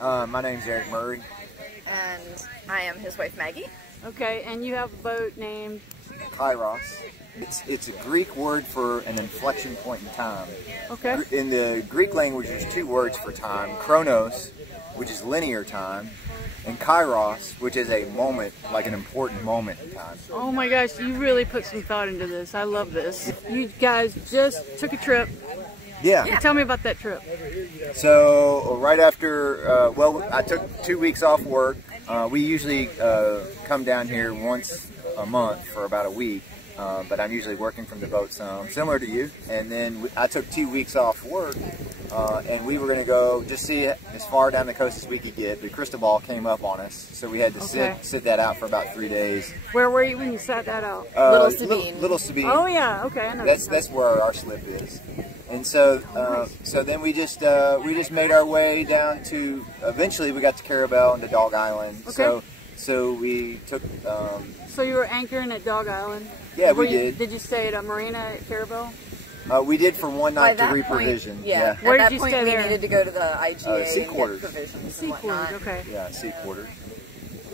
My name's Eric Murray. And I am his wife, Maggie. Okay, and you have a boat named? Kairos. It's a Greek word for an inflection point in time. Okay. In the Greek language, there's two words for time. Chronos, which is linear time, and Kairos, which is a moment, like an important moment in time. Oh my gosh, you really put some thought into this. I love this. You guys just took a trip. Yeah. Tell me about that trip. So right after, well, I took 2 weeks off work. We usually come down here once a month for about a week, but I'm usually working from the boat some, similar to you. And then I took 2 weeks off work, and we were going to go just see as far down the coast as we could get. The Cristobal came up on us, so we had to sit that out for about 3 days. Where were you when you sat that out? Little Sabine. Little Sabine. Oh yeah, okay. I know That's where our slip is. And so, so then we just made our way down to. Eventually, we got to Carrabelle and to Dog Island. Okay. So we took. So you were anchoring at Dog Island. Yeah, we did. Did you stay at a marina at Carrabelle? We did for one night to reprovision. Yeah. Where did at that you point, stay there? we needed to go to the IGA sea and quarters. get provisions Sea and quarters, whatnot. okay. Yeah, sea quarters.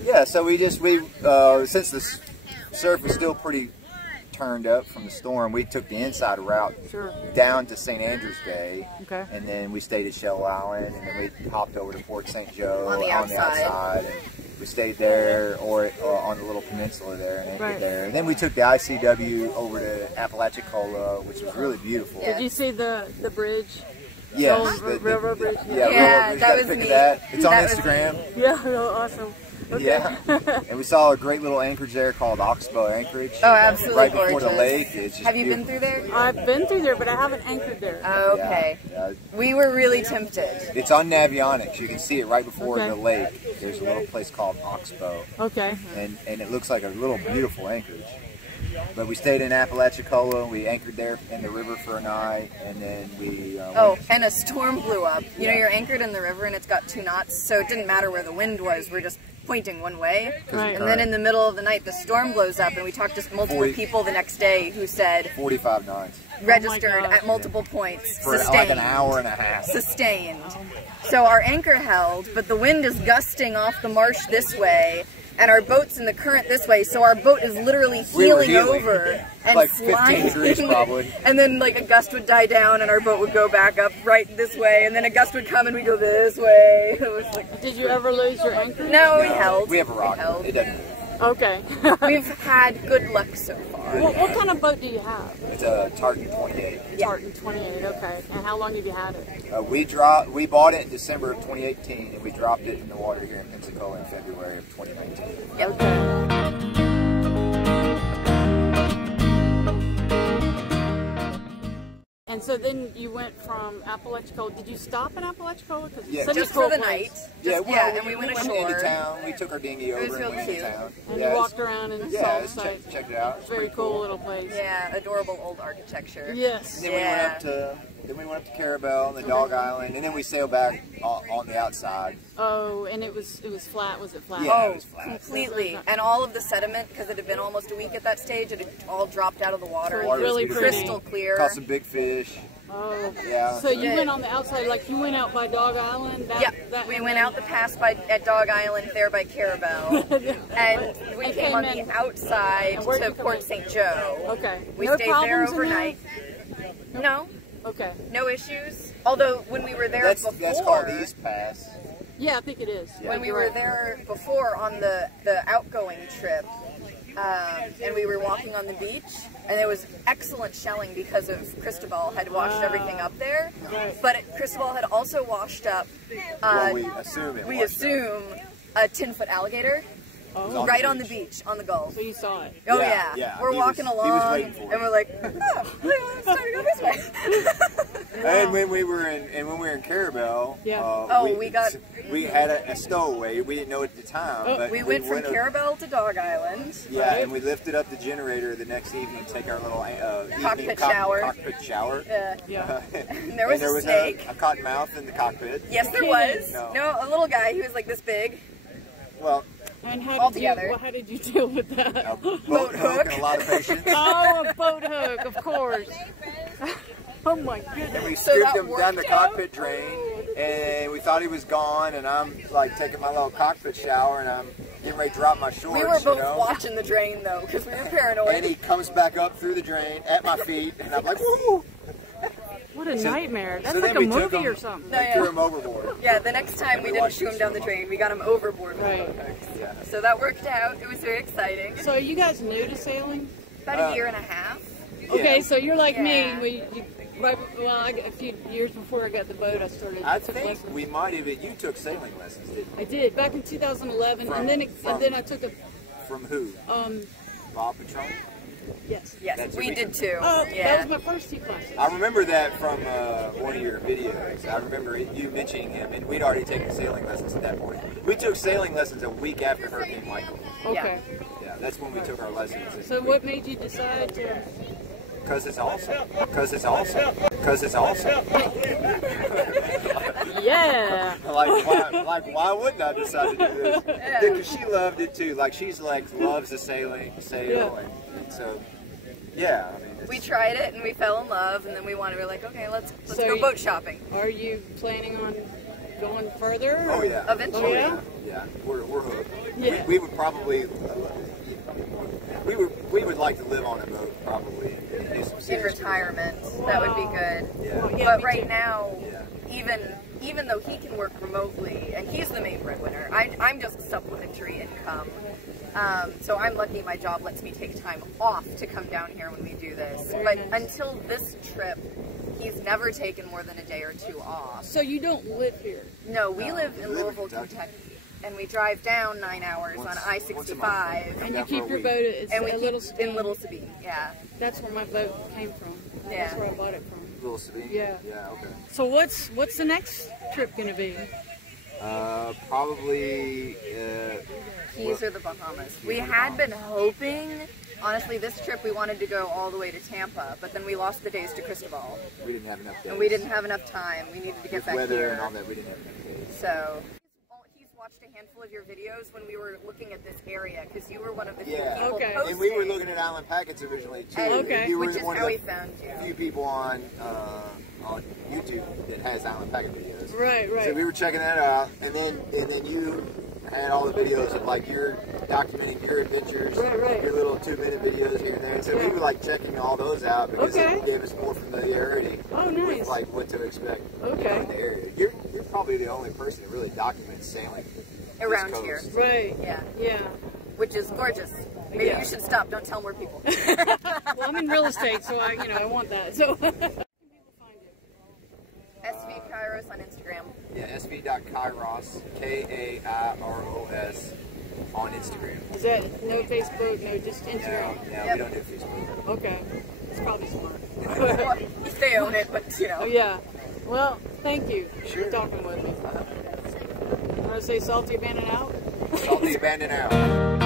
Yeah, so since the surf was still pretty turned up from the storm, we took the inside route down to St. Andrew's Bay, and then we stayed at Shell Island, and then we hopped over to Port St. Joe on the outside. And we stayed there or on the little peninsula there and anchored there. And then we took the ICW over to Apalachicola, which was really beautiful. Did you see the bridge? Yes, the railroad bridge. Yeah, that was neat. It's on Instagram. Yeah, awesome. Okay. Yeah, and we saw a great little anchorage there called Oxbow Anchorage. Oh, absolutely right gorgeous. before the lake. It's just Have you beautiful. been through there? I've been through there, but I haven't anchored there. Oh, okay. Yeah. We were really tempted. It's on Navionics. You can see it right before the lake. There's a little place called Oxbow. Okay. And it looks like a little beautiful anchorage. But we stayed in Apalachicola. We anchored there in the river for a night, and then we. And a storm blew up. You know, you're anchored in the river, and it's got 2 knots, so it didn't matter where the wind was. We're just pointing one way. Right. And then in the middle of the night, the storm blows up, and we talked to multiple people the next day who said 45 knots. Registered at multiple points. For sustained. like an hour and a half. Sustained. So our anchor held, but the wind is gusting off the marsh this way, and our boat's in the current this way, so our boat is literally heeling over and like sliding. 15 degrees probably. And then like a gust would die down and our boat would go back up right this way, and then a gust would come and we'd go this way. It was like, did you ever lose your anchor? No, we held. We have a rock. It doesn't move. Okay. We've had good luck so far. What kind of boat do you have? It's a Tartan 28. Tartan 28, okay. And how long have you had it? We bought it in December of 2018, and we dropped it in the water here in Pensacola in February of 2019. Yep. Okay. And so then you went from Apalachicola. Did you stop in Apalachicola? Yeah, just for the night. And we went into town. We took our dinghy over really and went cute. into town. And you walked around and saw the site. Checked it out. It's very cool little place. Yeah, adorable old architecture. Yes. And then we went up to Carrabelle and the Dog Island, and then we sailed back on the outside. Oh, and it was flat. Was it flat? Yeah, it was flat. Completely. And all of the sediment, because it had been almost a week at that stage, it had all dropped out of the water. So really crystal clear. Caught some big fish. Oh, yeah. So you went on the outside, like you went out by Dog Island? We went out the pass at Dog Island, there by Carrabelle, and we came on the outside to Port St. Joe. Okay. We stayed there overnight. No. Okay. No issues. Although when we were there before, that's called East Pass. Yeah, I think it is. When we were there before on the outgoing trip, and we were walking on the beach, and there was excellent shelling because of Cristobal had washed everything up there. But Cristobal had also washed up. We assume a 10-foot alligator. Oh. Right on the beach, on the Gulf. So you saw it? Oh yeah. We're walking along, and we're like, oh, it's time to go this way. And when we were in Carrabelle, we had a stowaway. We didn't know at the time. But we went from Carrabelle to Dog Island. Yeah, and we lifted up the generator the next evening to take our little cockpit shower. Yeah. And there was a snake. A cottonmouth in the cockpit. Yes, there was. No, a little guy. He was like this big. Well. And how did you deal with that? A boat hook and a lot of patience. Oh, a boat hook, of course. Oh my goodness. And we stripped them down the cockpit drain. and we thought he was gone, and I'm like taking my little cockpit shower, and I'm getting ready to drop my shorts. We were both watching the drain though, because we were paranoid. And he comes back up through the drain at my feet, and I'm like, woo! What a nightmare. That's so like a movie or something. No, threw him overboard. Yeah, the next time we didn't shoo him down the drain, we got him overboard. Right. Yeah. So that worked out. It was very exciting. So are you guys new to sailing? About a year and a half. Okay, so you're like Yeah. me. A few years before I got the boat, I started. I took think lessons. we might have. You took sailing lessons, didn't you? I did back in 2011, and then I took a From who? Bob Patron? yes. Yes, That's we your did too. Oh, Yeah. that was my first 2 classes. I remember that from one of your videos. I remember you mentioning him, and we'd already taken sailing lessons at that point. We took sailing lessons a week after Hurricane Michael. Okay. Yeah, that's when we took our lessons. So what made you decide to? Because it's awesome. Because it's awesome. Because it's awesome. Yeah. like why wouldn't I decide to do this? Yeah. Because she loved it too. Like she's like loves the sail, Yeah. and so yeah. I mean, We tried it and we fell in love, and then we wanted. We're like, okay, let's So go boat shopping. Are you planning on going further? Oh yeah. Eventually. Oh yeah. Yeah, we're hooked. Yeah. We would probably we would like to live on a boat probably and do some In serious retirement, that would be good. Yeah. Yeah, But me right too. now, Yeah. even though he can work remotely, and he's the main breadwinner, I'm just a supplementary income. So I'm lucky my job lets me take time off to come down here when we do this. But until this trip, he's never taken more than a day or 2 off. So you don't live here? No, we No, live we in live in Louisville, Kentucky. Kentucky. And we drive down 9 hours on Once a I-65. month. And you down for keep a your week. boat at And we a keep Little Sabine. in Little Sabine, yeah. That's where my boat came from. Yeah. That's where I bought it from. Little Sabine? Yeah. Yeah, okay. So what's the next trip gonna be? Probably Keys or the Bahamas. We had been hoping, honestly, this trip we wanted to go all the way to Tampa, but then we lost the days to Cristobal. we didn't have enough days. And we didn't have enough time. We needed to get With back weather here. and all that, we didn't have enough days. So he's watched a handful of your videos when we were looking at this area, because you were one of the few Yeah. people Okay. posting. And we were looking at island packets originally too. And- Okay. And you were which is one how of we the found you. few people on YouTube that has island packet videos. Right, So we were checking that out, and then you had all the videos of like your documenting your adventures, Right. your little 2-minute videos here and there. And so we were like checking all those out because Okay. it gave us more familiarity Oh, with nice. like what to expect Okay. in the area. You're probably the only person that really documents sailing this Around coast. here. Right. Yeah, Yeah. which is gorgeous. Maybe Yeah. you should stop. Don't tell more people. Well, I'm in real estate, so I want that. So. SV Kairos on Instagram. Yeah, sv.kairos, Kairos on Instagram. Is that no Facebook, no just No, Instagram? no, Yep. we don't do Facebook. Okay. It's probably smart. Well, they own it, but you know. Oh, yeah. Well, thank you Sure. for talking with me. Want to say salty abandon out? Salty abandon out.